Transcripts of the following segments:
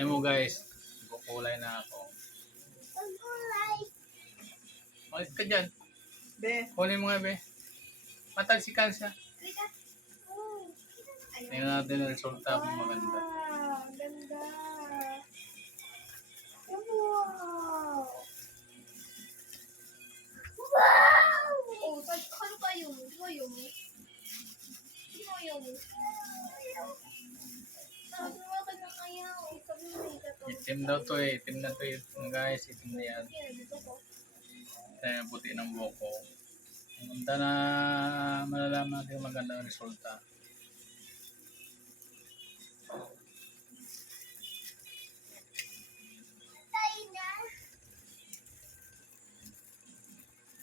Ayun mo guys, kukulay na ako. Malit ka dyan. Be, Kunin mo nga, be. Matalsikan siya. Tingnan natin ang resulta kung maganda. Wow, ganda. Wow! Itim daw to eh. Itim na to eh. Guys, itim na yan. Kaya puti ng buhok ko. Maganda na malalaman natin yung magandang resulta.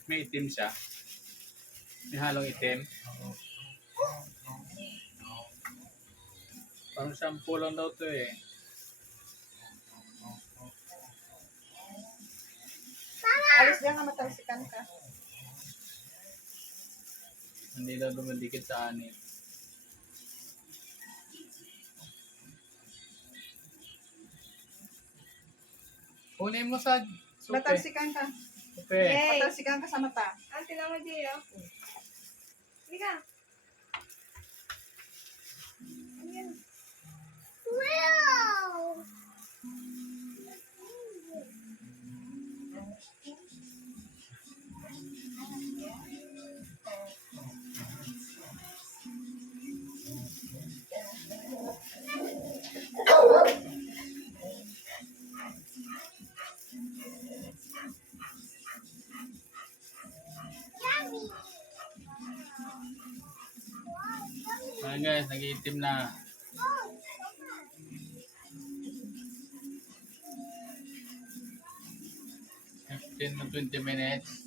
May itim siya. May halong itim. Parang shampoo lang daw to eh. Alis dyan nga matalsikan ka. Hindi daw dumidikit sa anin. Kunin mo sa supe. Matalsikan ka. Supe. Yay! Matalsikan ka sa mata. Ante na mo, Jay, ah. Hindi ka. Ayan. Wow! Ayan guys, nag-iitim na. Fifteen to 20 minutes.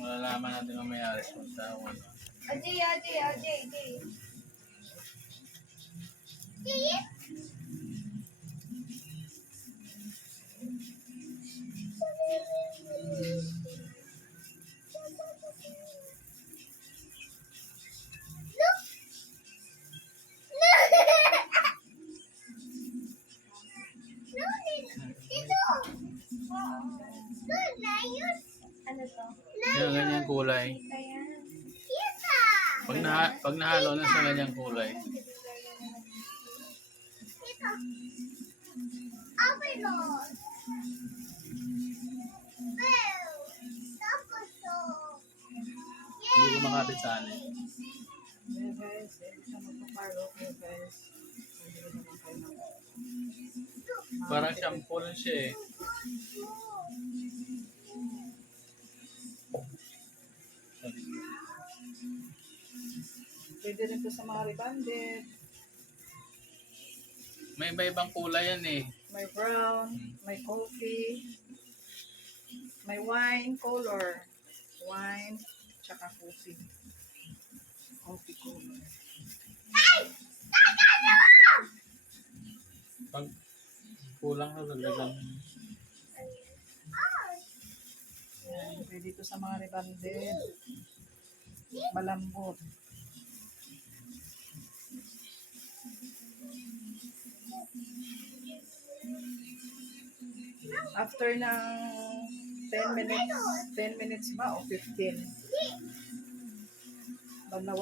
Malalaman natin mamaya resulta kung ano. Ajay, Ajay, Ajay, Ajay. Ano to? Yan, ganyang kulay. Pag, na, pag nahalo na sa ganyang kulay, hindi ko makapit sa anin. Guys. Hindi siya magpaparo. Okay, guys. Hindi naman kayo ng... Parang shampoo lang siya eh. Pwede rin to sa mga rebanded. May iba-ibang kulay yan eh. May brown, may coffee, may wine color. Wine, tsaka coffee. Coffee color. Pag kulang na dagdagan. Yan, pwede to sa mga rebanded. Malambot. After ng 10 minutes, 10 minutes ba o 15? Pag nawa-